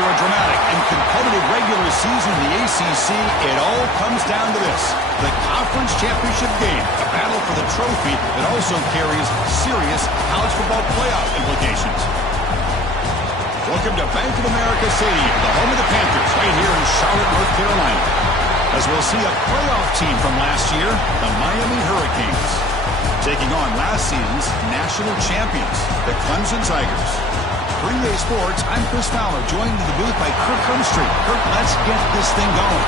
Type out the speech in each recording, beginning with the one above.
After a dramatic and competitive regular season in the ACC, it all comes down to this: the conference championship game, a battle for the trophy that also carries serious college football playoff implications. Welcome to Bank of America Stadium, the home of the Panthers, right here in Charlotte, North Carolina, as we'll see a playoff team from last year, the Miami Hurricanes, taking on last season's national champions, the Clemson Tigers. For EA Sports, I'm Chris Fowler, joined in the booth by Kirk Hermstreet. Kirk, let's get this thing going.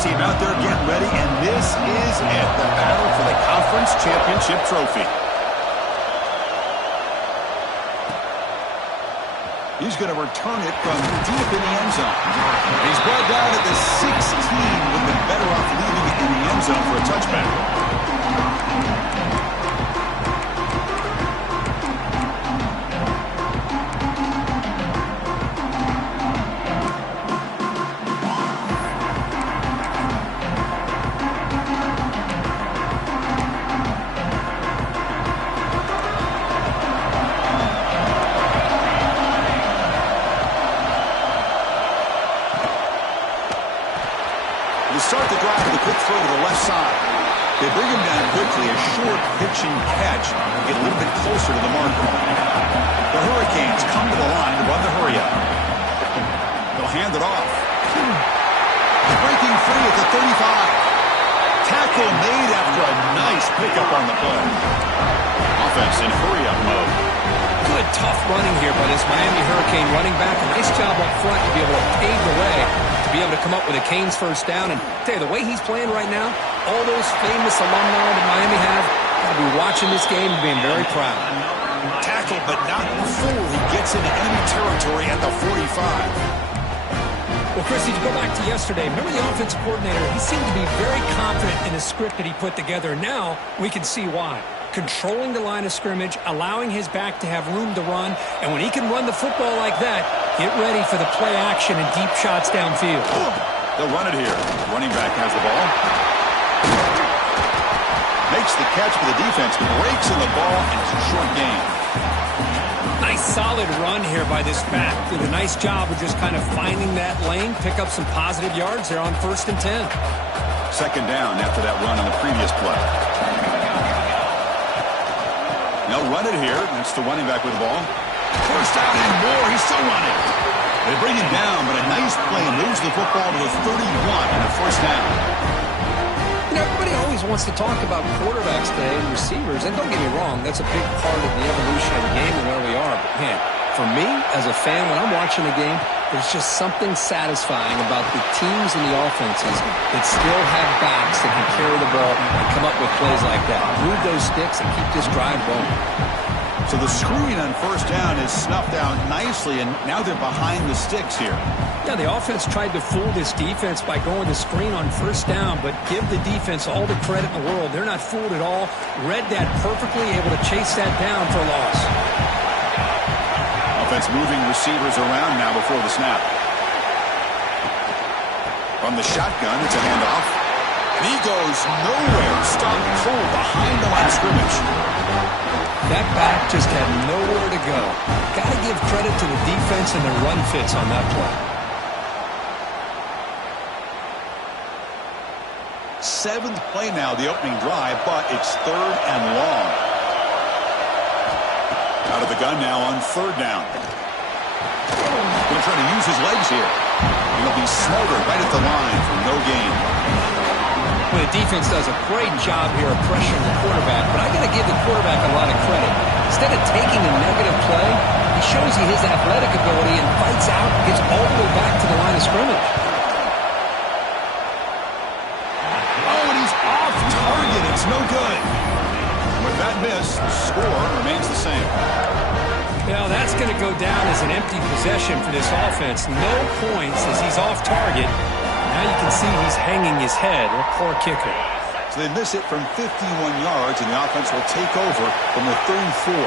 Team out there getting ready, and this is it, the battle for the conference championship trophy. He's going to return it from deep in the end zone. He's brought down at the 16, would have been better off leaving it in the end zone for a touchback. Start the drive with a quick throw to the left side. They bring him down quickly, a short pitch and catch, get a little bit closer to the marker. The Hurricanes come to the line to run the hurry-up. They'll hand it off. Breaking free at the 35. Tackle made after a nice pickup on the play. Offense in hurry-up mode. Good, tough running here by this Miami Hurricane running back. A nice job up front to be able to pave the way, to be able to come up with a Canes first down. And tell you, the way he's playing right now, all those famous alumni that Miami have, got to be watching this game and being very proud. Tackled, but not before he gets into enemy territory at the 45. Well, Chris, if you go back to yesterday, remember the offensive coordinator, he seemed to be very confident in the script that he put together. Now we can see why. Controlling the line of scrimmage, allowing his back to have room to run, and when he can run the football like that, get ready for the play action and deep shots downfield. They'll run it here. Running back has the ball. Makes the catch for the defense, breaks in the ball, and it's a short gain. Nice solid run here by this back. Did a nice job of just kind of finding that lane, pick up some positive yards there on 1st and 10. Second down after that run on the previous play. They'll run it here. That's the running back with the ball. First down and more. He's still running. They bring him down, but a nice play moves the football to the 31 and a first down. You know, everybody always wants to talk about quarterbacks today and receivers, and don't get me wrong, that's a big part of the evolution of the game and where we are. But, man, for me, as a fan, when I'm watching a game, there's just something satisfying about the teams and the offenses that still have backs that can carry the ball and come up with plays like that. Move those sticks and keep this drive going. So the screen on first down is snuffed out nicely, and now they're behind the sticks here. Yeah, the offense tried to fool this defense by going the screen on first down, but give the defense all the credit in the world. They're not fooled at all. Read that perfectly, able to chase that down for a loss. Offense moving receivers around now before the snap. From the shotgun, it's a handoff. And he goes nowhere. Stop cold behind the line of scrimmage. That back just had nowhere to go. Got to give credit to the defense and the run fits on that play. 7th play now, the opening drive, but it's 3rd and long. Out of the gun now on 3rd down. Going to try to use his legs here. He'll be smothered right at the line for no gain. Well, the defense does a great job here of pressuring the quarterback, but I got to give the quarterback a lot of credit. Instead of taking a negative play, he shows you his athletic ability and fights out, gets all the way back to the line of scrimmage. Oh, and he's off target. It's no good. With that miss, score remains the same. Well, that's going to go down as an empty possession for this offense. No points as he's off target. Now you can see he's hanging his head. A poor kicker. So they miss it from 51 yards, and the offense will take over from the 34.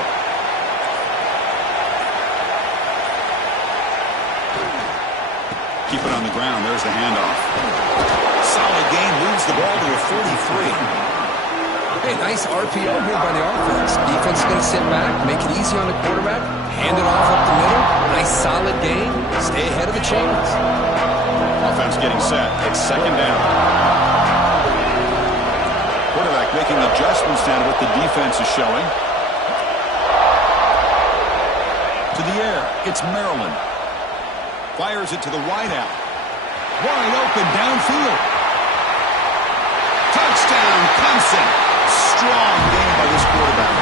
Keep it on the ground. There's the handoff. Solid gain, moves the ball to a 43. Hey, nice RPO here by the offense. Defense is going to sit back, make it easy on the quarterback, hand it off up the middle. Nice solid gain. Stay ahead of the chains. Offense getting set. It's second down. Quarterback making adjustments down to what the defense is showing. To the air. It's Maryland. Fires it to the wideout. Wide open downfield. Touchdown, Clemson. Strong game by this quarterback.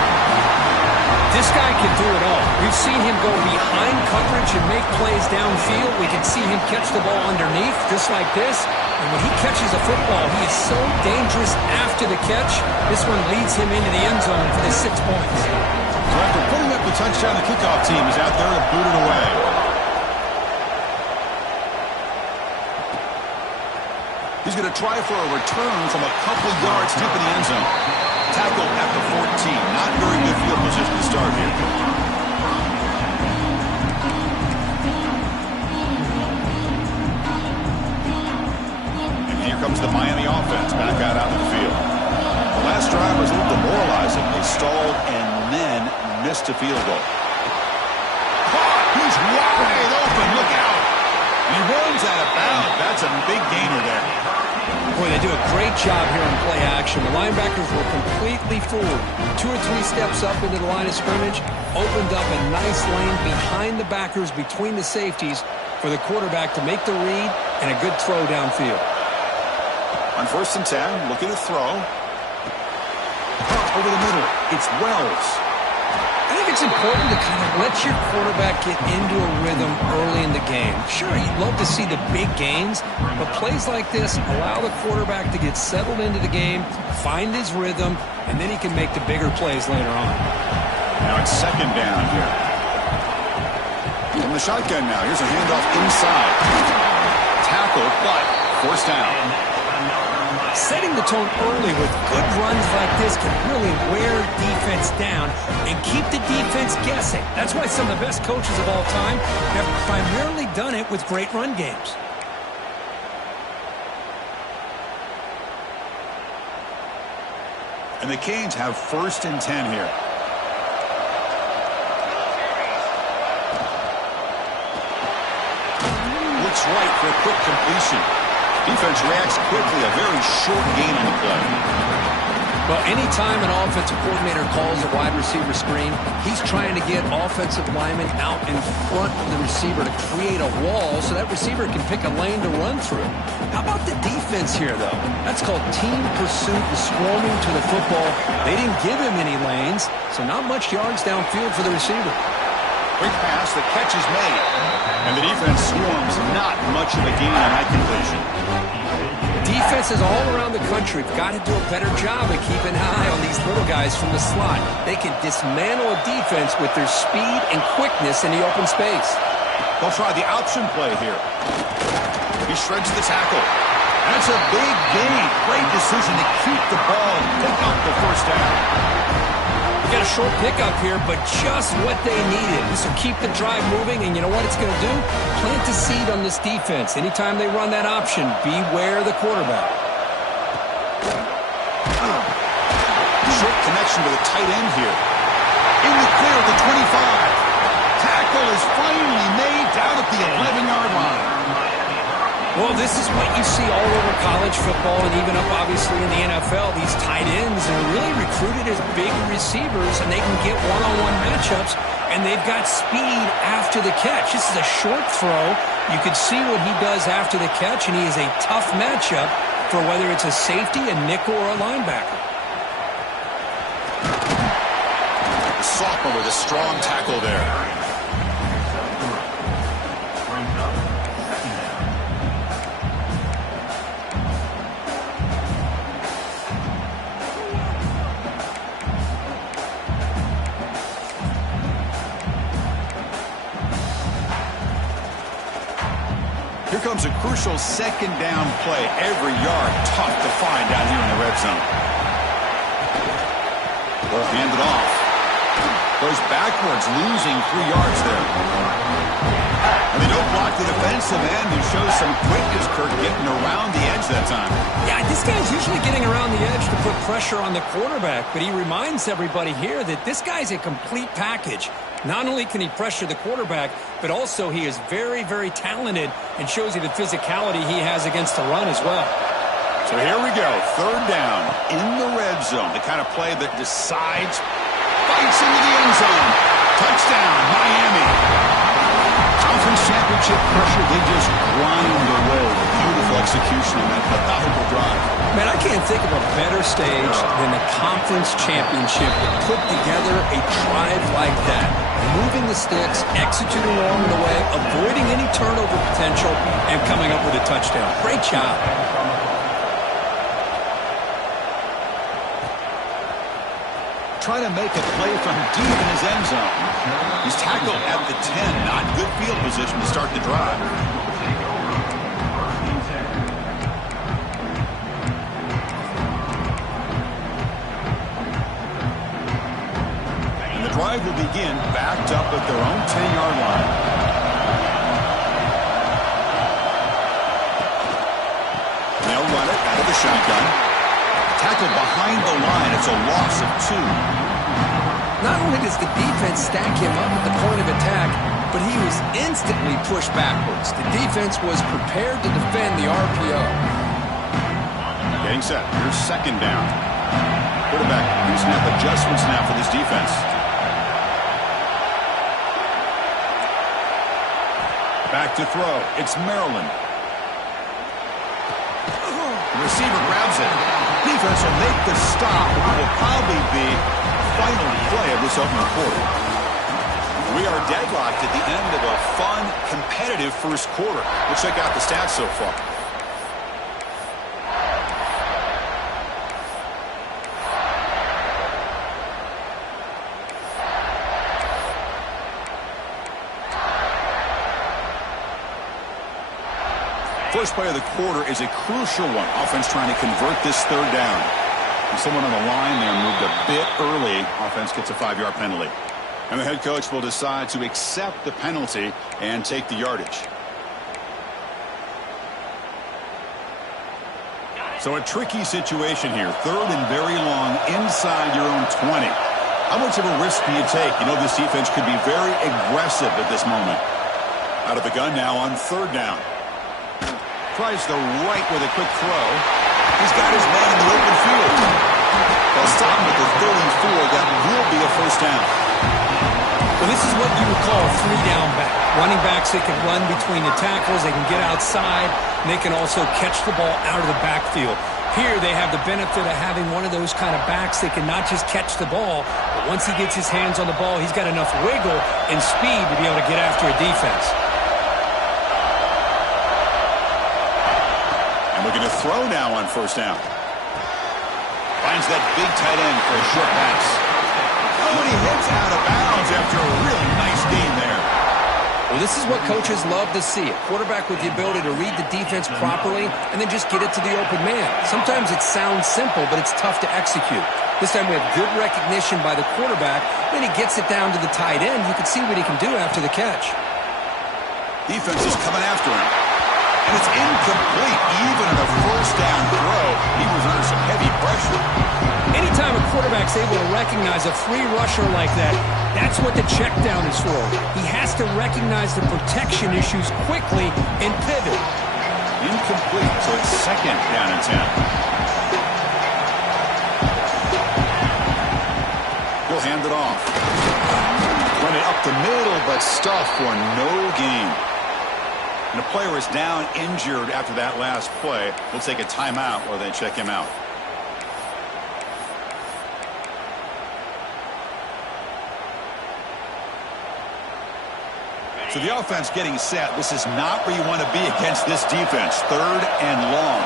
This guy can do it all. We've seen him go behind coverage and make plays downfield. We can see him catch the ball underneath, just like this. And when he catches a football, he is so dangerous after the catch. This one leads him into the end zone for the 6 points. So after putting up the touchdown, the kickoff team is out there to boot it away. He's going to try for a return from a couple yards deep in the end zone. Tackle at the 14. Not very good field position to start here. And here comes the Miami offense back out on the field. The last drive was a little demoralizing. They stalled and then missed a field goal. Caught! He's wide open. Look out! He runs out of bounds. That's a big gainer there. Boy, they do a great job here on play action. The linebackers were completely fooled. 2 or 3 steps up into the line of scrimmage, opened up a nice lane behind the backers, between the safeties, for the quarterback to make the read and a good throw downfield. On 1st and 10, looking to throw. Over the middle, it's Wells. I think it's important to kind of let your quarterback get into a rhythm early in the game. Sure, you'd love to see the big gains, but plays like this allow the quarterback to get settled into the game, find his rhythm, and then he can make the bigger plays later on. Now it's second down here. From the shotgun now, here's a handoff inside. Tackle, but forced down. Setting the tone early with good runs like this can really wear defense down and keep the defense guessing. That's why some of the best coaches of all time have primarily done it with great run games. And the Canes have 1st and 10 here. Looks right for a quick completion. Defense reacts quickly. A very short gain on the play. Well, anytime an offensive coordinator calls a wide receiver screen, he's trying to get offensive linemen out in front of the receiver to create a wall so that receiver can pick a lane to run through. How about the defense here, though? That's called team pursuit and swarming to the football. They didn't give him any lanes, so not much yards downfield for the receiver. Quick pass, the catch is made. And the defense swarms, not much of a gain on that completion. Defenses all around the country have got to do a better job of keeping an eye on these little guys from the slot. They can dismantle a defense with their speed and quickness in the open space. They'll try the option play here. He shreds the tackle. That's a big gain. Great decision to keep the ball and pick up the first down. Got a short pickup here, but just what they needed. This will keep the drive moving, and you know what it's going to do? Plant a seed on this defense. Anytime they run that option, beware the quarterback. Short connection to the tight end here. In the clear at the 25. Tackle is finally made down at the 11-yard line. Well, this is what you see all over college football and even up, obviously, in the NFL. These tight ends are really recruited as big receivers, and they can get one-on-one matchups, and they've got speed after the catch. This is a short throw. You could see what he does after the catch, and he is a tough matchup for whether it's a safety, a nickel, or a linebacker. The sophomore with a strong tackle there. comes a crucial second down play. Every yard tough to find down here in the red zone. They'll hand it off. Goes backwards, losing 3 yards there. And they don't block the defensive end, who shows some quickness, Kirk, getting around the edge that time. Yeah, this guy's usually getting around the edge to put pressure on the quarterback, but he reminds everybody here that this guy's a complete package. Not only can he pressure the quarterback, but also he is very, very talented and shows you the physicality he has against the run as well. So here we go, 3rd down in the red zone. The kind of play that decides, bites into the end zone. Touchdown, Miami. Conference championship pressure, they just grind away. Beautiful execution on that methodical drive. Man, I can't think of a better stage than the conference championship to put together a drive like that. Moving the sticks, executing along the way, avoiding any turnover potential, and coming up with a touchdown. Great job. Trying to make a play from deep in his end zone. He's tackled at the 10. Not good field position to start the drive. And the drive will begin backed up at their own 10-yard line. They'll run it out of the shotgun. Tackled behind the line. It's a loss of 2. Not only does the defense stack him up at the point of attack, but he was instantly pushed backwards. The defense was prepared to defend the RPO. Getting set. Here's 2nd down. Quarterback pre-snap adjustments now for this defense. Back to throw. It's Maryland. The receiver grabs it. Defense will make the stop, and it will probably be the final play of this opening quarter. We are deadlocked at the end of a fun, competitive first quarter. We'll check out the stats so far. First play of the quarter is a crucial one. Offense trying to convert this 3rd down. And someone on the line there moved a bit early. Offense gets a 5-yard penalty. And the head coach will decide to accept the penalty and take the yardage. So a tricky situation here. 3rd and very long inside your own 20. How much of a risk do you take? You know this defense could be very aggressive at this moment. Out of the gun now on 3rd down. Tries the right with a quick throw. He's got his man in the open field. They'll stop him at the 3rd and 4. That will be a 1st down. Well, this is what you would call a 3-down back. Running backs, they can run between the tackles. They can get outside. And they can also catch the ball out of the backfield. Here, they have the benefit of having one of those kind of backs that can not just catch the ball, but once he gets his hands on the ball, he's got enough wiggle and speed to be able to get after a defense. Looking to throw now on 1st down. Finds that big tight end for a short pass. Oh, and he hits out of bounds after a really nice game there. Well, this is what coaches love to see. A quarterback with the ability to read the defense properly and then just get it to the open man. Sometimes it sounds simple, but it's tough to execute. This time we have good recognition by the quarterback. Then he gets it down to the tight end. You can see what he can do after the catch. Defense is coming after him. And it's incomplete. Even in a 1st down throw, he was under some heavy pressure. Anytime a quarterback's able to recognize a free rusher like that, that's what the check down is for. He has to recognize the protection issues quickly and pivot. Incomplete, so it's 2nd down and 10. He'll hand it off. Run it up the middle, but stuffed for no gain. And the player is down injured after that last play. We'll take a timeout or they check him out. So the offense getting set. This is not where you want to be against this defense. 3rd and long.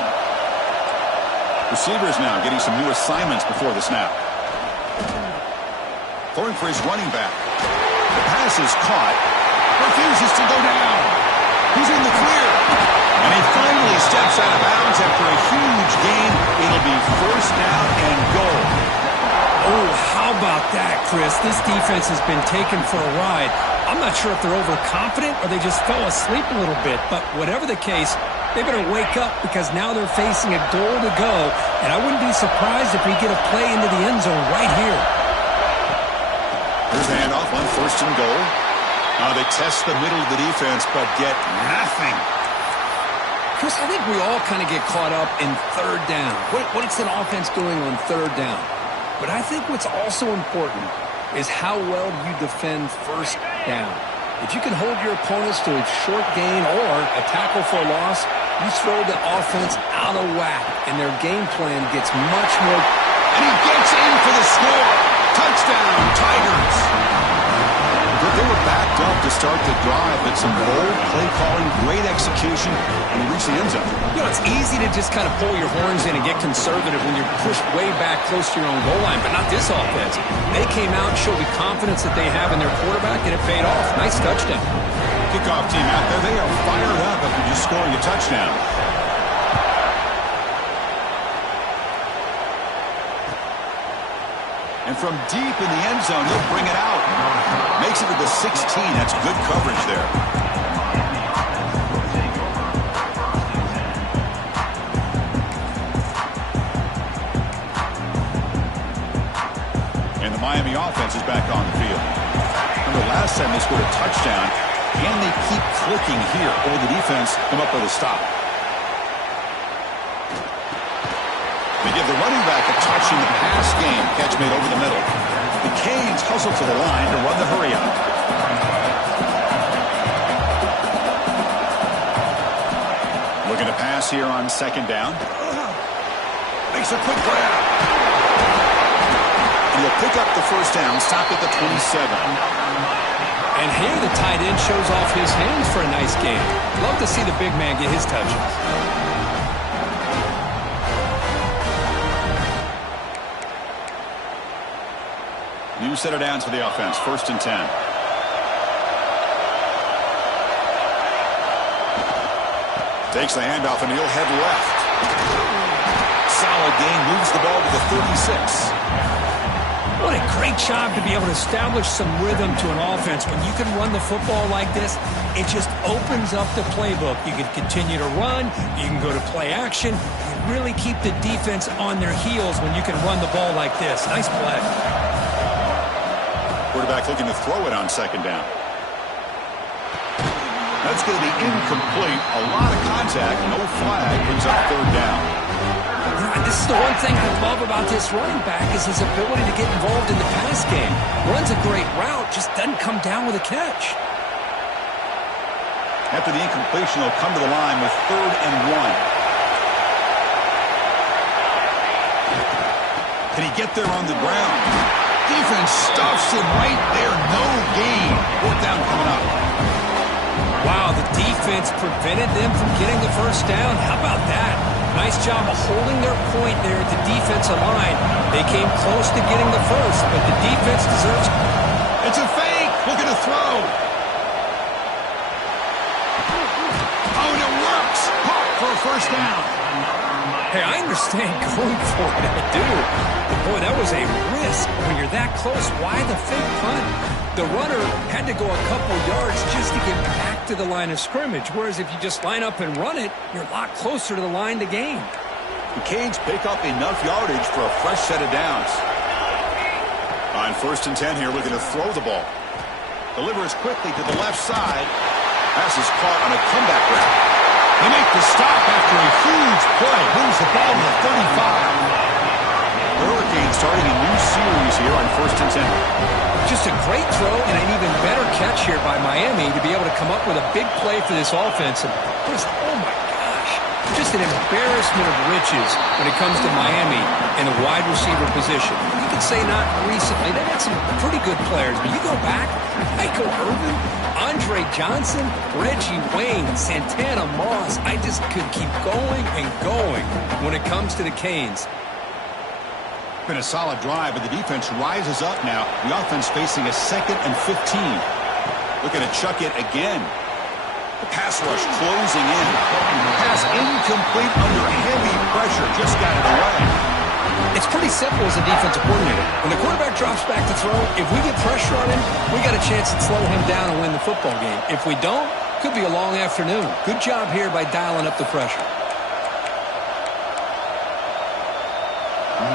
Receivers now getting some new assignments before the snap. Throwing for his running back. The pass is caught. Refuses to go down. He's in the clear. And he finally steps out of bounds after a huge gain. It'll be first down and goal. Oh, how about that, Chris? This defense has been taken for a ride. I'm not sure if they're overconfident or they just fell asleep a little bit, but whatever the case, they better wake up because now they're facing a goal to go, and I wouldn't be surprised if we get a play into the end zone right here. Here's the handoff on first and goal. Now they test the middle of the defense, but get nothing. Chris, I think we all kind of get caught up in third down. What's an offense doing on third down? But I think what's also important is how well you defend first down. If you can hold your opponents to a short gain or a tackle for a loss, you throw the offense out of whack, and their game plan gets much more. And he gets in for the score. Touchdown, Tigers. They were backed up to start the drive, but some bold play calling, great execution, and they reached the end zone. You know, it's easy to just kind of pull your horns in and get conservative when you're pushed way back close to your own goal line, but not this offense. They came out and showed the confidence that they have in their quarterback, and it paid off. Nice touchdown. Kickoff team out there, they are fired up after just scoring a touchdown. And from deep in the end zone, he'll bring it out. Makes it to the 16. That's good coverage there. And the Miami offense is back on the field. Remember, last time they scored a touchdown, and they keep clicking here, or the defense come up with a stop. They give the running back a touch in the pass game. Catch made over the middle. The Canes hustle to the line to run the hurry-up. Looking to pass here on second down. Makes a quick grab. And he'll pick up the first down, stop at the 27. And here the tight end shows off his hands for a nice game. Love to see the big man get his touches. New set of downs for the offense. First and 10. Takes the handoff and he'll head left. Solid gain. Moves the ball to the 36. What a great job to be able to establish some rhythm to an offense. When you can run the football like this, it just opens up the playbook. You can continue to run. You can go to play action. You really keep the defense on their heels when you can run the ball like this. Nice play. Quarterback looking to throw it on second down. That's going to be incomplete. A lot of contact. No flag. Brings up third down. This is the one thing I love about this running back is his ability to get involved in the pass game. Runs a great route, just doesn't come down with a catch. After the incompletion, they'll come to the line with 3rd and 1. Can he get there on the ground? Defense stuffs him right there. No gain. 4th down coming up. Wow, the defense prevented them from getting the first down. How about that? Nice job of holding their point there at the defensive line. They came close to getting the first, but the defense deserves it. It's a fake. Looking to throw. Oh, and it works. Caught for a first down. Hey, I understand going for it. I do. But, boy, that was a risk. When you're that close, why the fake punt? The runner had to go a couple yards just to get back to the line of scrimmage, whereas if you just line up and run it, you're a lot closer to the line to gain. The Canes pick up enough yardage for a fresh set of downs. On 1st and 10 here, looking to throw the ball. Delivers quickly to the left side. Pass is caught on a comeback route. They make the stop after a huge play. Moves the ball to the 35. The Hurricanes starting a new series here on 1st and 10. Just a great throw and an even better catch here by Miami to be able to come up with a big play for this offense. And just, oh my gosh, just an embarrassment of riches when it comes to Miami in the wide receiver position. You could say not recently. They've had some pretty good players, but you go back, Michael Irvin, Andre Johnson, Reggie Wayne, Santana Moss. I just could keep going and going when it comes to the Canes. Been a solid drive, but the defense rises up now. The offense facing a 2nd and 15. Looking to chuck it again. The pass rush closing in. Pass incomplete under heavy pressure. Just got it away. It's pretty simple as a defensive coordinator. When the quarterback drops back to throw, if we get pressure on him, we got a chance to slow him down and win the football game. If we don't, could be a long afternoon. Good job here by dialing up the pressure.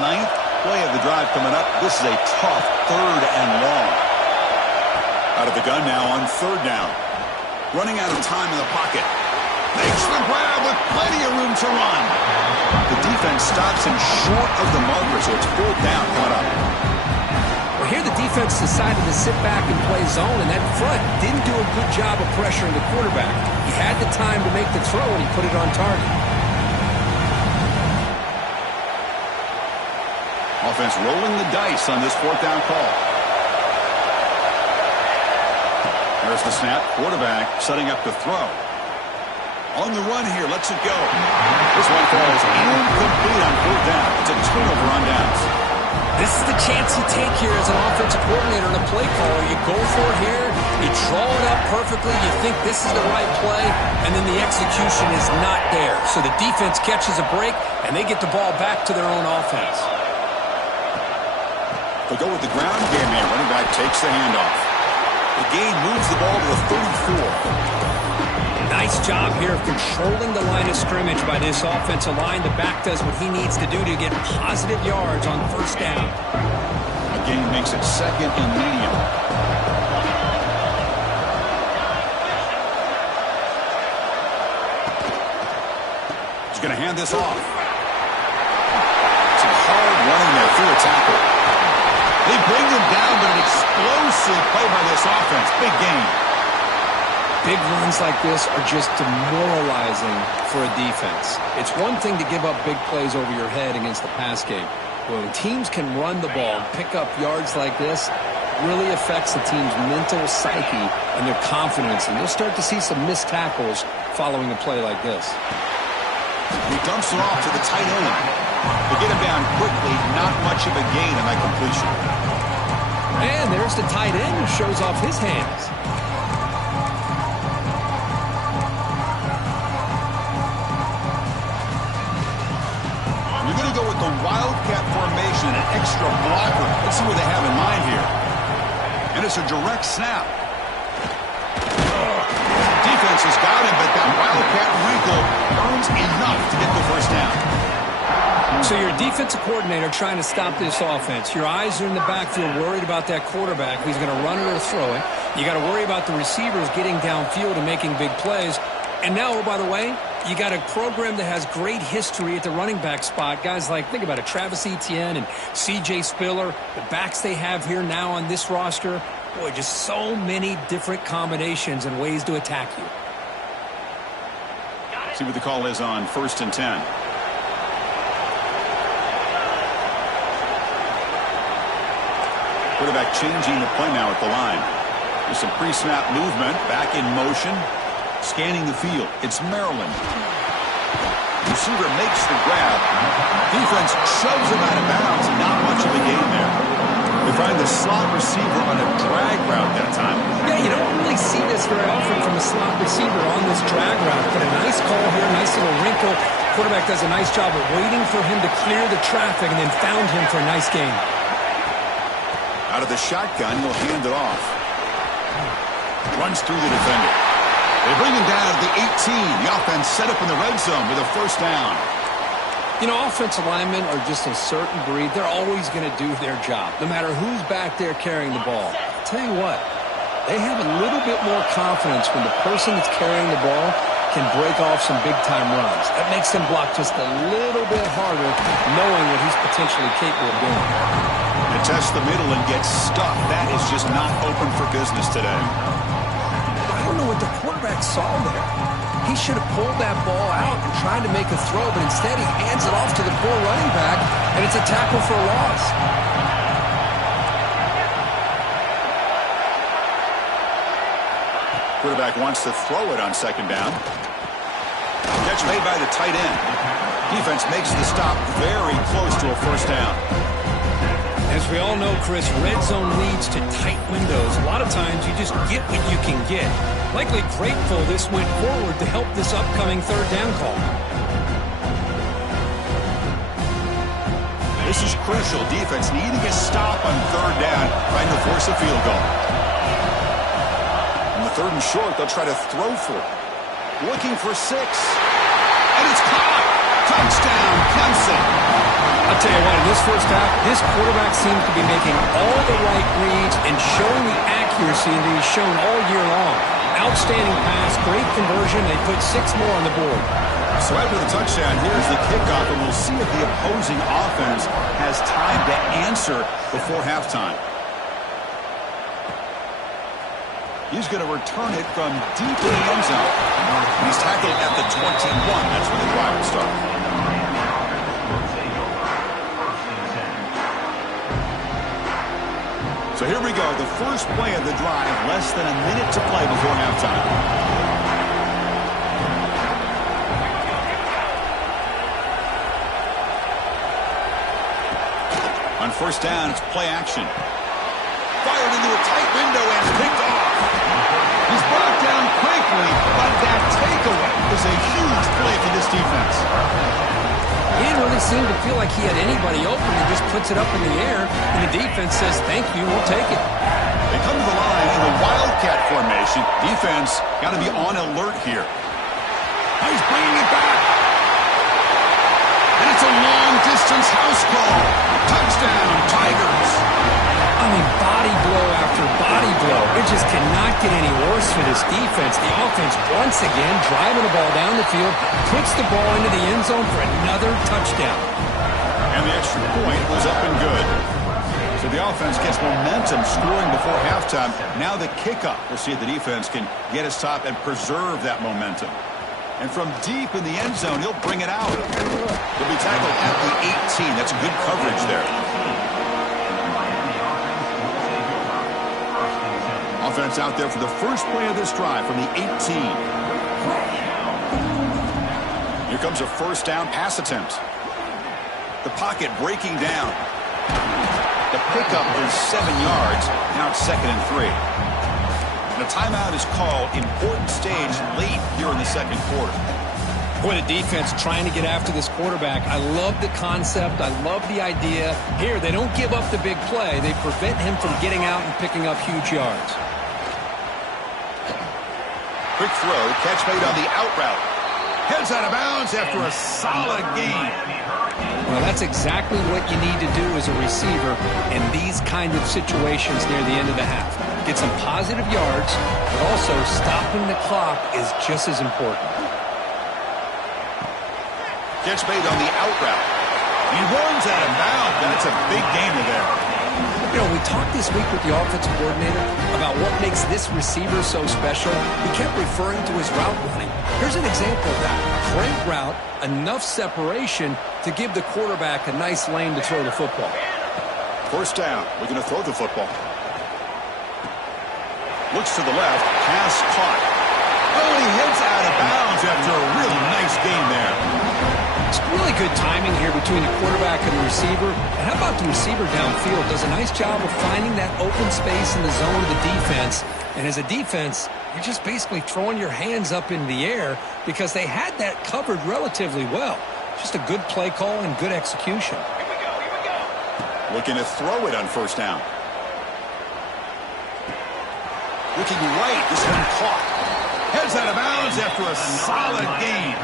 Ninth play of the drive coming up. This is a tough 3rd and long. Out of the gun now on 3rd down. Running out of time in the pocket. Makes the grab with plenty of room to run. The defense stops him short of the marker, so it's 4th down coming up. Well, here the defense decided to sit back and play zone, and that front didn't do a good job of pressuring the quarterback. He had the time to make the throw, and he put it on target. Offense rolling the dice on this 4th down call. There's the snap. Quarterback setting up to throw. On the run here. Lets it go. This one falls incomplete on 4th down. It's a turnover on downs. This is the chance you take here as an offensive coordinator and a play caller. You go for it here. You draw it up perfectly. You think this is the right play, and then the execution is not there. So the defense catches a break, and they get the ball back to their own offense. They go with the ground game here. Running back takes the handoff. The gain moves the ball to the 34. Nice job here of controlling the line of scrimmage by this offensive line. The back does what he needs to do to get positive yards on 1st down. A gain makes it 2nd and medium. He's going to hand this off. Some hard running there through a tackle. They bring him down, but an explosive play by this offense. Big game. Big runs like this are just demoralizing for a defense. It's one thing to give up big plays over your head against the pass game. But when teams can run the ball and pick up yards like this, it really affects the team's mental psyche and their confidence. And you'll start to see some missed tackles following a play like this. He dumps it off to the tight end. They get him down quickly. Not much of a gain on that completion. And there's the tight end who shows off his hands. We're going to go with the Wildcat formation, an extra blocker. Let's see what they have in mind here. And it's a direct snap. Defense has got him, but that Wildcat wrinkle earns enough to get the 1st down. So you're a defensive coordinator trying to stop this offense. Your eyes are in the backfield worried about that quarterback. He's going to run it or throw it. You got to worry about the receivers getting downfield and making big plays. And now, oh, by the way, you got a program that has great history at the running back spot. Guys like, think about it, Travis Etienne and C.J. Spiller. The backs they have here now on this roster. Boy, just so many different combinations and ways to attack you. See what the call is on 1st and 10. Quarterback changing the play now at the line. There's some pre-snap movement. Back in motion. Scanning the field. It's Maryland. Receiver makes the grab. Defense shoves him out of bounds. Not much of a gain there. They find the slot receiver on a drag route that time. Yeah, you don't really see this very often from a slot receiver on this drag route. But a nice call here, nice little wrinkle. Quarterback does a nice job of waiting for him to clear the traffic and then found him for a nice gain. Out of the shotgun, he'll hand it off. Runs through the defender. They bring him down to the 18. The offense set up in the red zone with a 1st down. You know, offensive linemen are just a certain breed. They're always going to do their job, no matter who's back there carrying the ball. I'll tell you what, they have a little bit more confidence when the person that's carrying the ball can break off some big-time runs. That makes them block just a little bit harder, knowing what he's potentially capable of doing. To test the middle and get stuffed. That is just not open for business today. I don't know what the quarterback saw there. He should have pulled that ball out and tried to make a throw, but instead he hands it off to the poor running back, and it's a tackle for a loss. Quarterback wants to throw it on 2nd down. Catch made by the tight end. Defense makes the stop very close to a 1st down. As we all know, Chris, red zone leads to tight windows. A lot of times you just get what you can get. Likely grateful this went forward to help this upcoming third down call. This is crucial. Defense needing a stop on third down, trying to force a field goal. On the third and short, they'll try to throw for it. Looking for 6. And it's caught. Touchdown, Clemson. I'll tell you what, in this first half, this quarterback seems to be making all the right reads and showing the accuracy that he's shown all year long. Outstanding pass, great conversion. They put 6 more on the board. So after the touchdown, here's the kickoff, and we'll see if the opposing offense has time to answer before halftime. He's going to return it from deep in the end zone. He's tackled at the 21. That's where the drive will start. So here we go, the first play of the drive, less than a minute to play before halftime. On first down, it's play action. Fired into a tight window and picked off. He's brought down quickly, but that takeaway is a huge play for this defense. He didn't really seem to feel like he had anybody open. He just puts it up in the air, and the defense says, thank you, we'll take it. They come to the line in the Wildcat formation. Defense got to be on alert here. He's bringing it back. And it's a long-distance house call. Touchdown, Tigers. I mean, body blow after body blow. It just cannot get any worse for this defense. The offense, once again, driving the ball down the field, puts the ball into the end zone for another touchdown. And the extra point was up and good. So the offense gets momentum scoring before halftime. Now the kickoff. We'll see if the defense can get a stop and preserve that momentum. And from deep in the end zone, he'll bring it out. He'll be tackled at the 18. That's good coverage there. Offense out there for the first play of this drive from the 18. Here comes a first down pass attempt. The pocket breaking down. The pickup is 7 yards. Now it's 2nd and 3. The timeout is called. Important stage late here in the second quarter. Boy, the defense trying to get after this quarterback. I love the concept. I love the idea. Here, they don't give up the big play. They prevent him from getting out and picking up huge yards. Quick throw, catch made on the out route. Heads out of bounds after a solid gain. Well, that's exactly what you need to do as a receiver in these kind of situations near the end of the half. Get some positive yards, but also stopping the clock is just as important. Catch made on the out route. He runs out of bounds. That's a big gainer there. You know, we talked this week with the offensive coordinator about what makes this receiver so special. He kept referring to his route running. Here's an example of that. Great route, enough separation to give the quarterback a nice lane to throw the football. First down. We're going to throw the football. Looks to the left. Pass caught. Oh, he heads out of bounds after a really nice gain there. It's really good timing here between the quarterback and the receiver. And how about the receiver downfield? Does a nice job of finding that open space in the zone of the defense. And as a defense, you're just basically throwing your hands up in the air because they had that covered relatively well. Just a good play call and good execution. Here we go. Looking to throw it on first down. Looking right. This one caught. Heads out of bounds after a solid gain.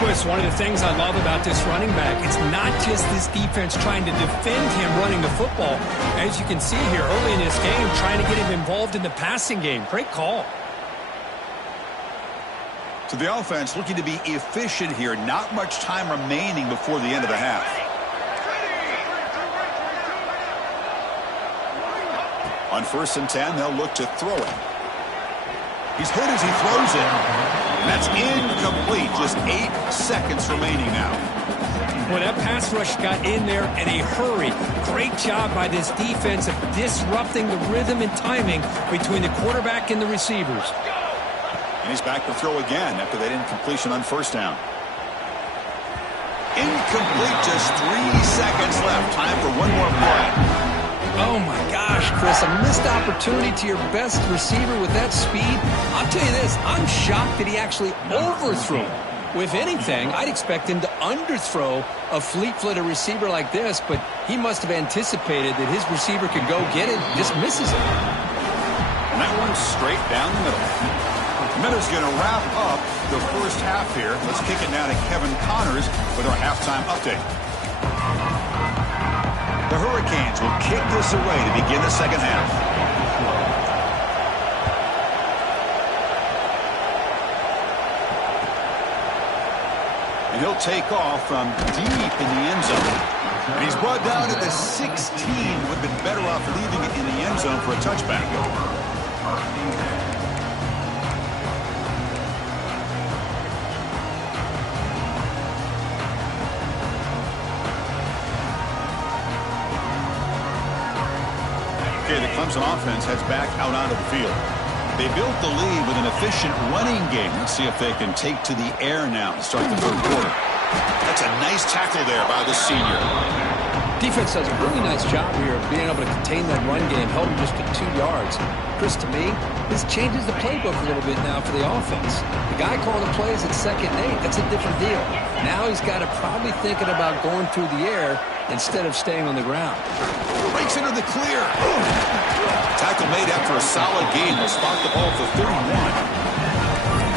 Boy, it's one of the things I love about this running back. It's not just this defense trying to defend him running the football. As you can see here early in this game, trying to get him involved in the passing game. Great call. So the offense looking to be efficient here. Not much time remaining before the end of the half. On 1st and 10, they'll look to throw it. He's hit as he throws it. And that's incomplete. Just 8 seconds remaining now. Well, that pass rush got in there in a hurry. Great job by this defense of disrupting the rhythm and timing between the quarterback and the receivers. And he's back to throw again after that incompletion on first down. Incomplete, just 3 seconds left. Time for one more play. Oh, my gosh, Chris, a missed opportunity to your best receiver with that speed. I'll tell you this, I'm shocked that he actually overthrew. If anything, I'd expect him to underthrow a fleet-footed receiver like this, but he must have anticipated that his receiver could go get it, just misses it. And that one's straight down the middle. Minute's going to wrap up the first half here. Let's kick it now to Kevin Connors with our halftime update. The Hurricanes will kick this away to begin the second half. And he'll take off from deep in the end zone. And he's brought down at the 16. Would have been better off leaving it in the end zone for a touchback. Okay, the Clemson offense heads back out onto the field. They built the lead with an efficient running game. Let's see if they can take to the air now to start the third quarter. That's a nice tackle there by the senior. Defense does a really nice job here of being able to contain that run game, held him just to 2 yards. Chris, to me, this changes the playbook a little bit now for the offense. The guy calling the plays at 2nd and 8, that's a different deal. Now he's got to probably thinking about going through the air instead of staying on the ground. Breaks into the clear. Tackle made after a solid game. They'll spot the ball for 31.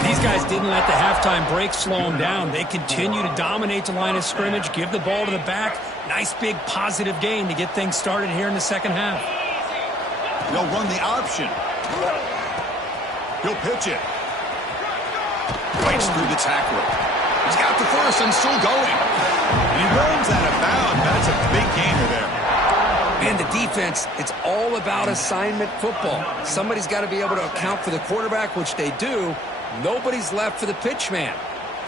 These guys didn't let the halftime break slow them down. They continue to dominate the line of scrimmage, give the ball to the back. Nice big positive gain to get things started here in the second half. They'll run the option. He'll pitch it. Bites through the tackler. He's got the first and still going. And he runs out of bounds. That's a big gainer there. And the defense, it's all about assignment football. Somebody's got to be able to account for the quarterback, which they do. Nobody's left for the pitch man.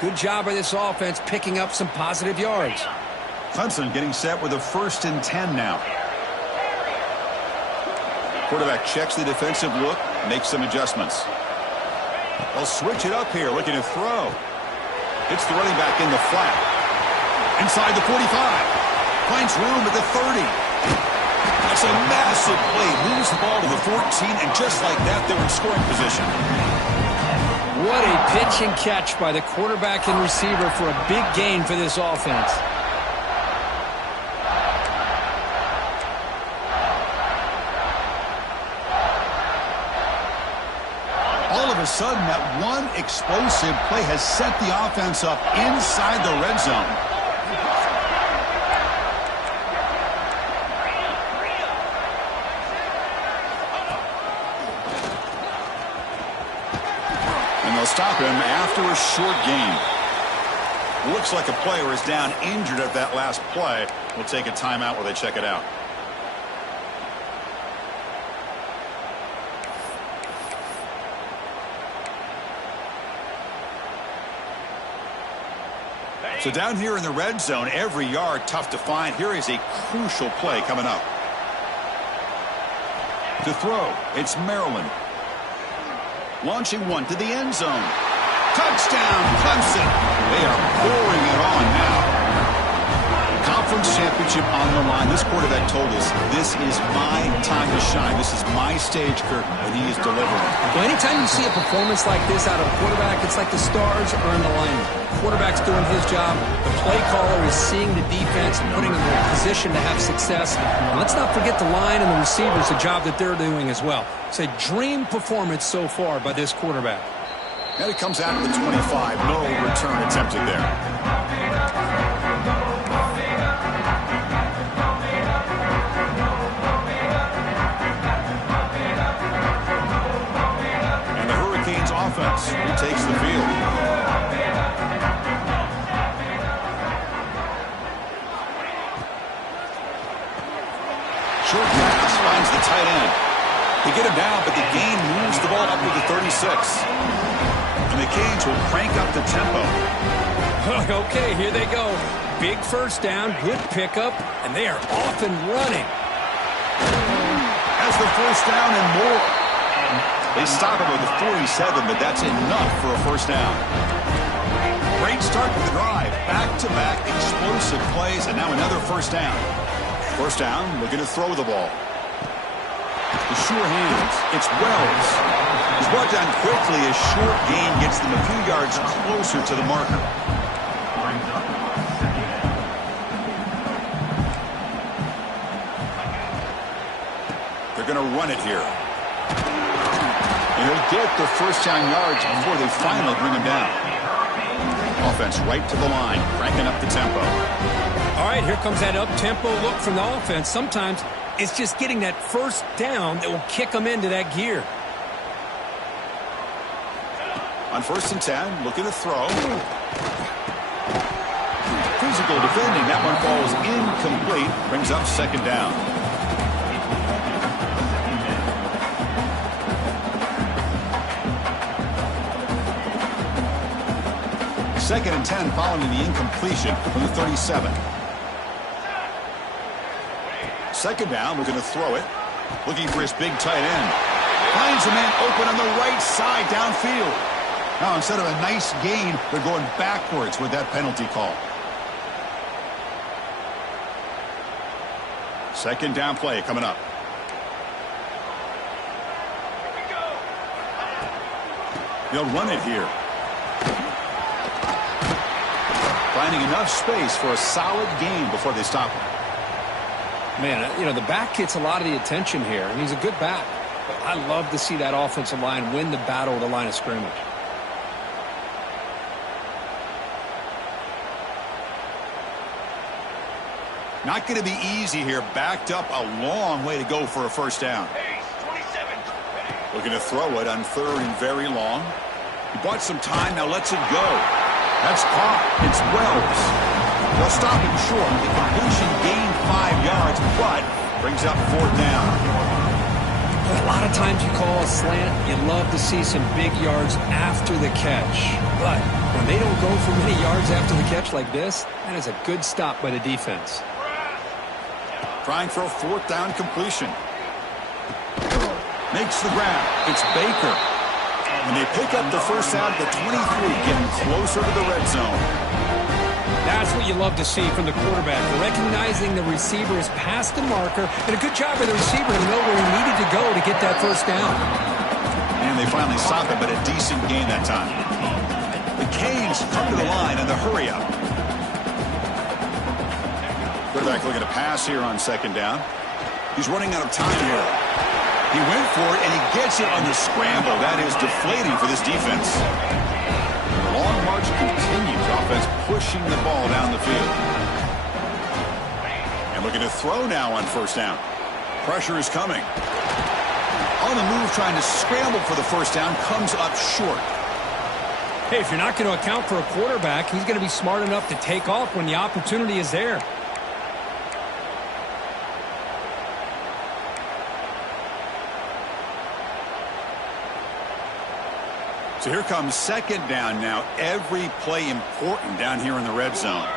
Good job by this offense picking up some positive yards. Clemson getting set with a 1st and 10 now. Quarterback checks the defensive look, makes some adjustments. They'll switch it up here, looking to throw. Hits the running back in the flat. Inside the 45. Finds room at the 30. That's a massive play. Moves the ball to the 14, and just like that, they're in scoring position. What a pitch and catch by the quarterback and receiver for a big gain for this offense. All of a sudden, that one explosive play has set the offense up inside the red zone. And they'll stop him after a short game. Looks like a player is down injured at that last play. We'll take a timeout while they check it out. So down here in the red zone, every yard tough to find. Here is a crucial play coming up. To throw, it's Maryland. Launching one to the end zone. Touchdown, Clemson. They are pouring it on now. Conference championship on the line. This quarterback told us, this is my time to shine. This is my stage, Kirk, and he is delivering. Well, anytime you see a performance like this out of a quarterback, it's like the stars are in alignment. Quarterback's doing his job. The play caller is seeing the defense and putting them in a position to have success. And let's not forget the line and the receivers, the job that they're doing as well. It's a dream performance so far by this quarterback. And it comes out of the 25. No return attempted there. Offense retakes the field. Short pass finds the tight end. They get him down, but the gain moves the ball up to the 36. And the Canes will crank up the tempo. Okay, here they go. Big first down, good pickup, and they are off and running. Has the first down and more. They stop him with the 47, but that's enough for a first down. Great start to the drive. Back-to-back explosive plays, and now another first down. First down, looking to throw the ball. The sure hands. It's Wells. He's brought down quickly. A short gain gets them a few yards closer to the marker. They're going to run it here. And he'll get the first down yards before they finally bring him down. Offense right to the line, cranking up the tempo. All right, here comes that up-tempo look from the offense. Sometimes it's just getting that first down that will kick them into that gear. On 1st and 10, looking to throw. Physical defending. That one falls incomplete. Brings up 2nd down. Second and 10 following the incompletion from the 37. 2nd down, looking to throw it. Looking for his big tight end. Finds a man open on the right side downfield. Now, instead of a nice gain, they're going backwards with that penalty call. 2nd down play coming up. They'll run it here. Finding enough space for a solid gain before they stop him. Man, you know, the back gets a lot of the attention here, and he's a good back. But I love to see that offensive line win the battle at the line of scrimmage. Not going to be easy here. Backed up a long way to go for a first down. Looking to throw it on 3rd and very long. He bought some time, now lets it go. That's caught. It's Wells. They'll stop him short. The completion gained 5 yards, but brings up 4th down. A lot of times you call a slant, you love to see some big yards after the catch. But when they don't go for many yards after the catch like this, that is a good stop by the defense. Trying for a 4th down completion. Makes the grab. It's Baker. And they pick up the first down at the 23, getting closer to the red zone. That's what you love to see from the quarterback, recognizing the receiver is past the marker, and a good job by the receiver to know where he needed to go to get that first down. And they finally stop him, but a decent gain that time. The Canes come to the line in the hurry-up. Quarterback looking to pass here on 2nd down. He's running out of time here. He went for it, and he gets it on the scramble. That is deflating for this defense. The long march continues. Offense pushing the ball down the field. And looking to throw now on 1st down. Pressure is coming. On the move, trying to scramble for the first down, comes up short. Hey, if you're not going to account for a quarterback, he's going to be smart enough to take off when the opportunity is there. So here comes 2nd down now. Every play important down here in the red zone.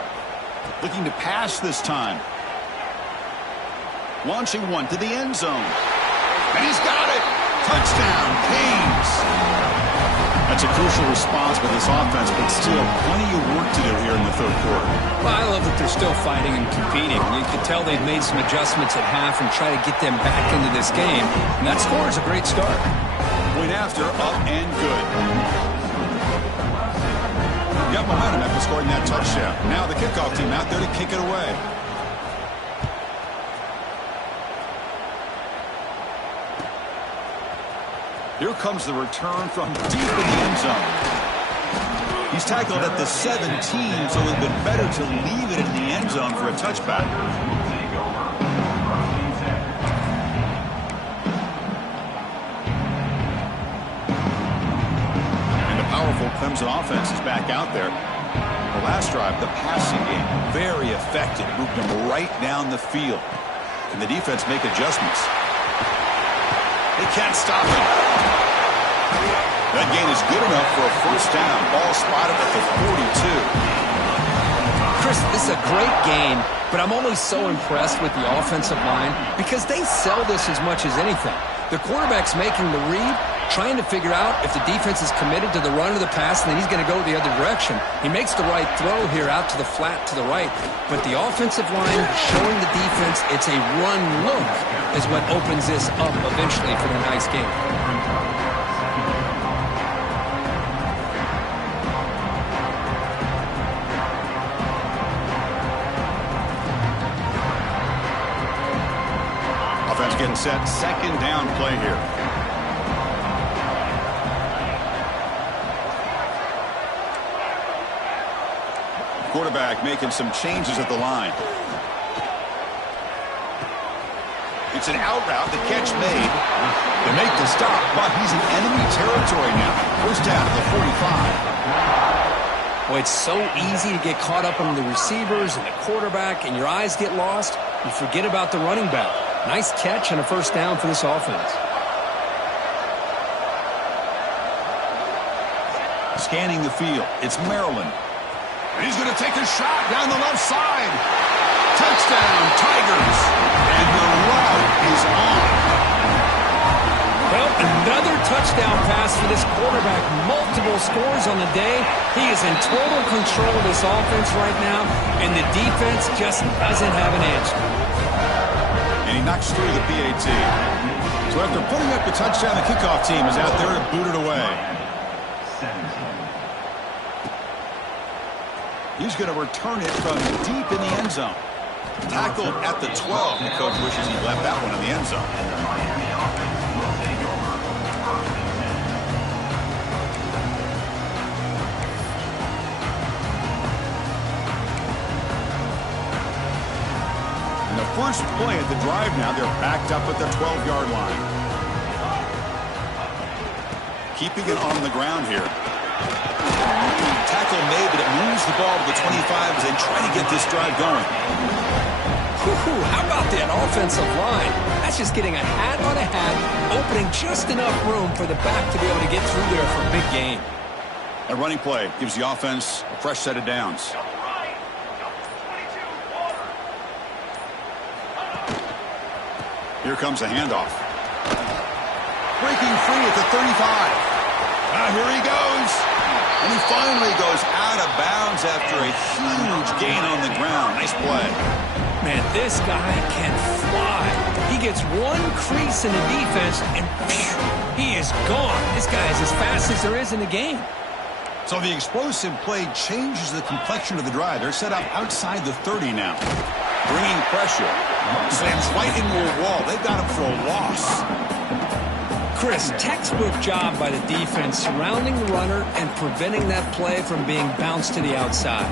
Looking to pass this time. Launching one to the end zone. And he's got it. Touchdown, Canes. That's a crucial response with this offense, but still plenty of work to do here in the 3rd quarter. Well, I love that they're still fighting and competing. You can tell they've made some adjustments at half and try to get them back into this game. And that score is a great start. Point after, up and good. Got momentum after scoring that touchdown. Now the kickoff team out there to kick it away. Here comes the return from deep in the end zone. He's tackled at the 17, so it would have been better to leave it in the end zone for a touchback. Powerful Clemson offense is back out there. The last drive, the passing game, very effective. Moved them right down the field. And the defense make adjustments. They can't stop him. That gain is good enough for a first down. Ball spotted at the 42. Chris, this is a great game, but I'm always so impressed with the offensive line because they sell this as much as anything. The quarterback's making the read, trying to figure out if the defense is committed to the run or the pass, and then he's going to go the other direction. He makes the right throw here out to the flat to the right, but the offensive line showing the defense it's a run look is what opens this up eventually for a nice game. Offense getting set, second down play here. Quarterback making some changes at the line. It's an out route, the catch made. They make the stop, but he's in enemy territory now. First down at the 45. Well, it's so easy to get caught up on the receivers and the quarterback, and your eyes get lost. You forget about the running back. Nice catch and a first down for this offense. Scanning the field, it's Maryland. And he's going to take a shot down the left side. Touchdown, Tigers. And the route is on. Well, another touchdown pass for this quarterback. Multiple scores on the day. He is in total control of this offense right now, and the defense just doesn't have an answer. And he knocks through the PAT. So after putting up the touchdown, the kickoff team is out there to boot it away. He's going to return it from deep in the end zone. Tackled at the 12. The coach wishes he left that one in the end zone. And the first play at the drive now, they're backed up at the 12-yard line. Keeping it on the ground here. Tackle made, but it moves the ball to the 25 as they try to get this drive going. How about that offensive line? That's just getting a hat on a hat, opening just enough room for the back to be able to get through there for a big gain. A running play gives the offense a fresh set of downs. Here comes a handoff. Breaking free at the 35. Here he goes. And he finally goes out of bounds after a huge gain on the ground. Nice play. Man, this guy can fly. He gets one crease in the defense, and phew, he is gone. This guy is as fast as there is in the game. So the explosive play changes the complexion of the drive. They're set up outside the 30 now. Bringing pressure. Slams right into a wall. They've got him for a loss. Chris, textbook job by the defense surrounding the runner and preventing that play from being bounced to the outside.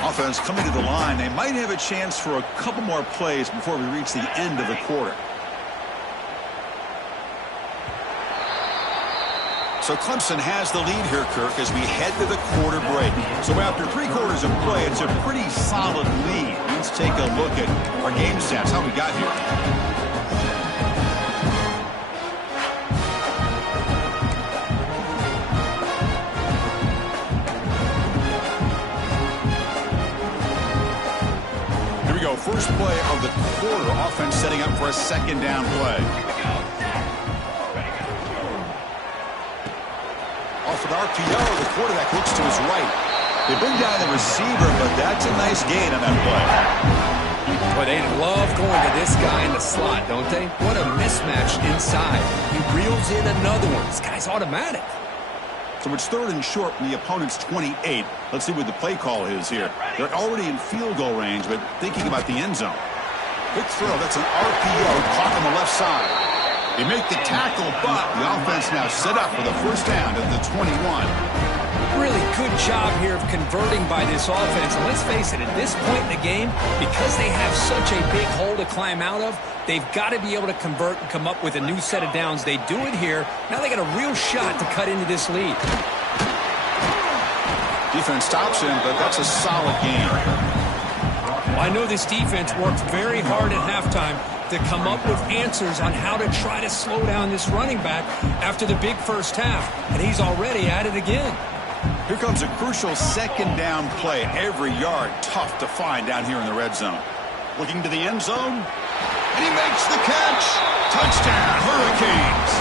Offense coming to the line. They might have a chance for a couple more plays before we reach the end of the quarter. So Clemson has the lead here, Kirk, as we head to the quarter break. So after 3 quarters of play, it's a pretty solid lead. Let's take a look at our game stats, how we got here. First play of the quarter, offense setting up for a second down play. Off an RPO, the quarterback looks to his right. They bring down the receiver, but that's a nice gain on that play. Boy, they love going to this guy in the slot, don't they? What a mismatch inside. He reels in another one. This guy's automatic. So it's 3rd and short from the opponent's 28. Let's see what the play call is here. They're already in field goal range, but thinking about the end zone. Quick throw. That's an RPO caught on the left side. They make the tackle, but the offense now set up for the first down at the 21. Really good job here of converting by this offense. And let's face it, at this point in the game, because they have such a big hole to climb out of, they've got to be able to convert and come up with a new set of downs. They do it here. Now they got a real shot to cut into this lead. Defense stops him, but that's a solid game. Well, I know this defense worked very hard at halftime to come up with answers on how to try to slow down this running back after the big first half, and he's already at it again. Here comes a crucial second down play. Every yard tough to find down here in the red zone. Looking to the end zone, and he makes the catch. Touchdown, Hurricanes.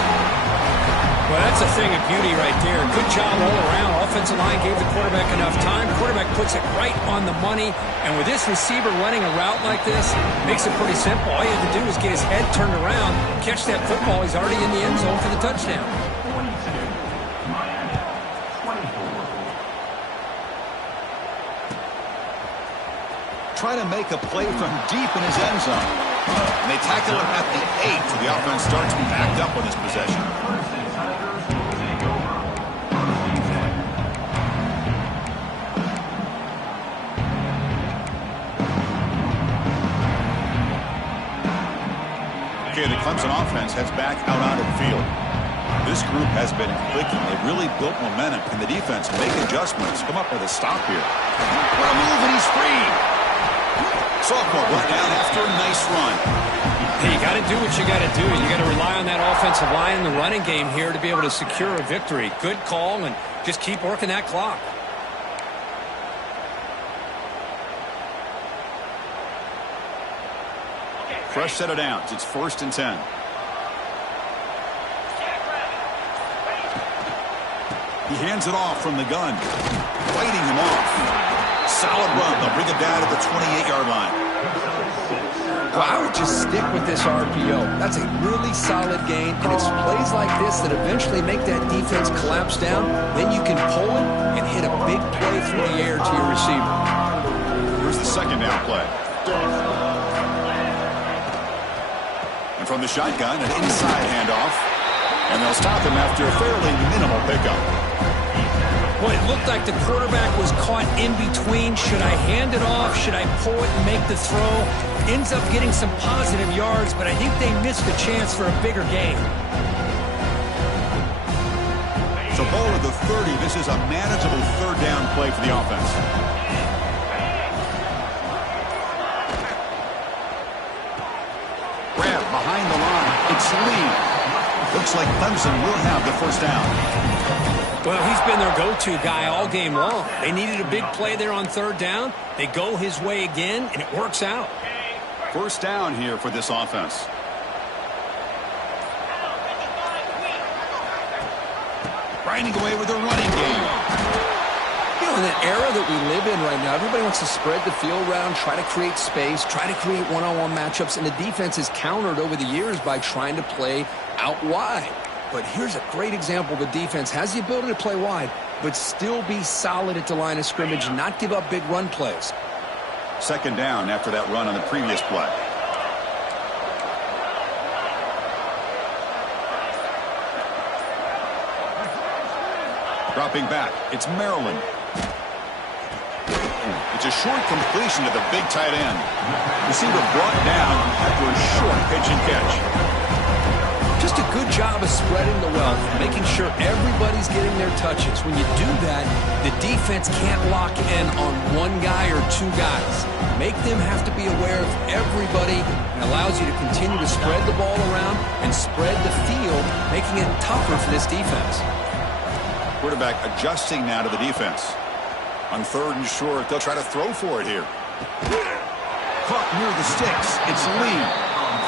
a thing of beauty right there. Good job all around. Offensive line gave the quarterback enough time. Quarterback puts it right on the money. And with this receiver running a route like this, makes it pretty simple. All you have to do is get his head turned around, catch that football. He's already in the end zone for the touchdown. Try to make a play from deep in his end zone. And they tackle him at the 8, so the offense starts backed up on this possession. Okay, the Clemson offense heads back out onto the field. This group has been clicking. They've really built momentum, and the defense make adjustments. Come up with a stop here. What a move, and he's free. Sophomore brought down after a nice run. Hey, you got to do what you got to do. You got to rely on that offensive line and the running game here to be able to secure a victory. Good call, and just keep working that clock. Fresh set of downs. It's 1st and 10. He hands it off from the gun. Fighting him off. Solid run. They'll bring it down to the 28-yard line. Well, I would just stick with this RPO. That's a really solid gain, and it's plays like this that eventually make that defense collapse down. Then you can pull it and hit a big play through the air to your receiver. Here's the second down play. And from the shotgun, an inside handoff. And they'll stop him after a fairly minimal pickup. Boy, it looked like the quarterback was caught in between. Should I hand it off? Should I pull it and make the throw? Ends up getting some positive yards, but I think they missed the chance for a bigger gain. So ball at the 30. This is a manageable third down play for the offense. Grab behind the line. It's Lee. Looks like Clemson will have the first down. Well, he's been their go-to guy all game long. They needed a big play there on third down. They go his way again, and it works out. First down here for this offense. Grinding away with a running game. You know, in the era that we live in right now, everybody wants to spread the field around, try to create space, try to create one-on-one matchups, and the defense is countered over the years by trying to play out wide. But here's a great example. The defense has the ability to play wide, but still be solid at the line of scrimmage and not give up big run plays. Second down after that run on the previous play. Dropping back, it's Maryland. It's a short completion to the big tight end. Receiver brought down after a short pitch and catch. Just a good job of spreading the wealth, making sure everybody's getting their touches. When you do that, the defense can't lock in on one guy or two guys. Make them have to be aware of everybody, and allows you to continue to spread the ball around and spread the field, making it tougher for this defense. Quarterback adjusting now to the defense. On third and short, they'll try to throw for it here. Caught near the sticks. It's Lee.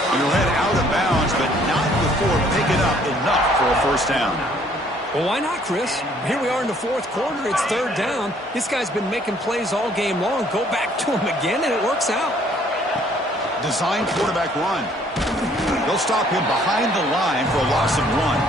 And he'll head out of bounds, but not before picking up enough for a first down. Well, why not, Chris? Here we are in the fourth quarter. It's third down. This guy's been making plays all game long. Go back to him again, and it works out. Design quarterback run. They'll stop him behind the line for a loss of one.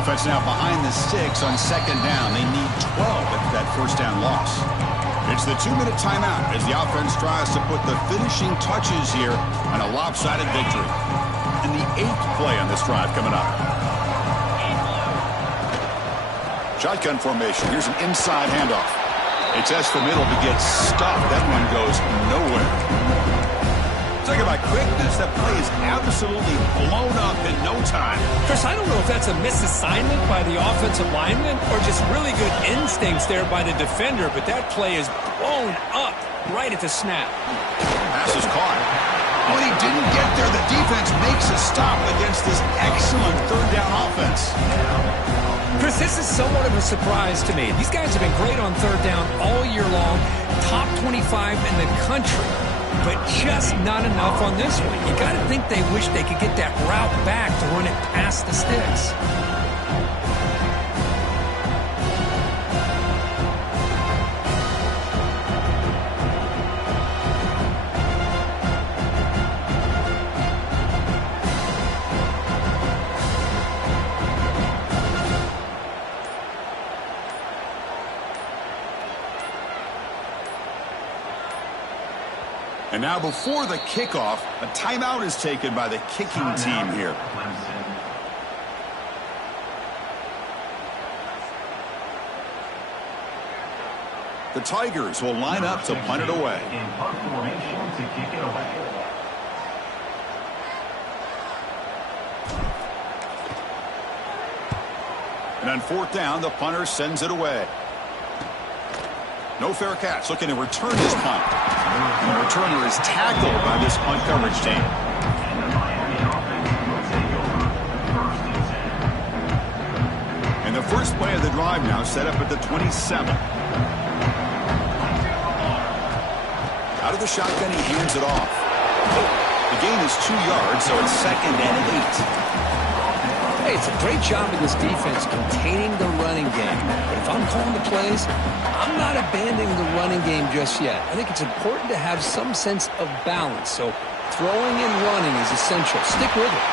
Offense now behind the sticks on second down. They need 12 after that first down loss. It's the 2-minute timeout as the offense tries to put the finishing touches here on a lopsided victory. And the 8th play on this drive coming up. Shotgun formation. Here's an inside handoff. It's the middle to get stuffed. That one goes nowhere. Talking about quickness, that play is absolutely blown up in no time. Chris, I don't know if that's a misassignment by the offensive lineman or just really good instincts there by the defender, but that play is blown up right at the snap. Pass is caught. When he didn't get there, the defense makes a stop against this excellent third down offense. Chris, this is somewhat of a surprise to me. These guys have been great on third down all year long, top 25 in the country, but just not enough on this one. You got to think they wish they could get that route back to run it past the sticks. And now before the kickoff, a timeout is taken by the kicking team here. The Tigers will line up to punt it away. In punt formation to kick it away. And on fourth down, the punter sends it away. No fair catch, looking to return this punt. And the returner is tackled by this punt coverage team. And the first play of the drive now set up at the 27. Out of the shotgun, he hands it off. The gain is 2 yards, so it's 2nd and 8. Hey, it's a great job of this defense containing the running game. But if I'm calling the plays, I'm not abandoning the running game just yet. I think it's important to have some sense of balance. So throwing and running is essential. Stick with it.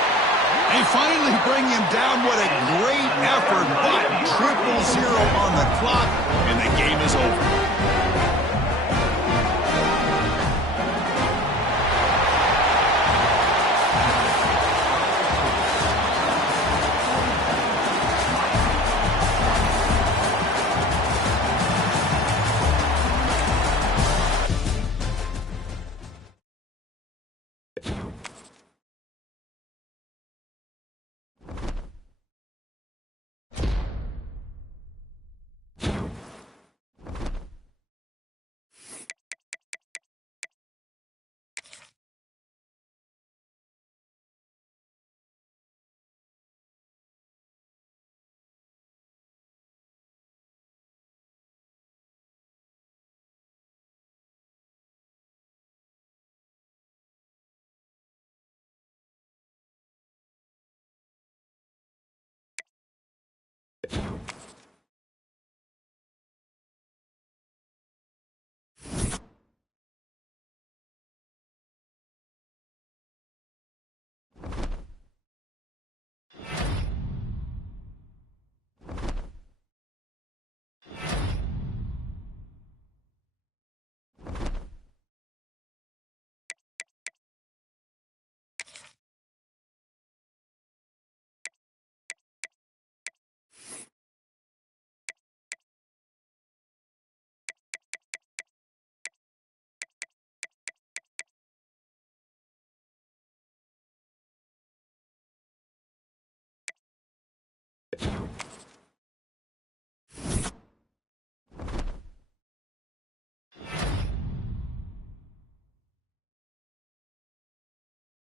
They finally bring him down. What a great effort, but 0-0 on the clock, and the game is over.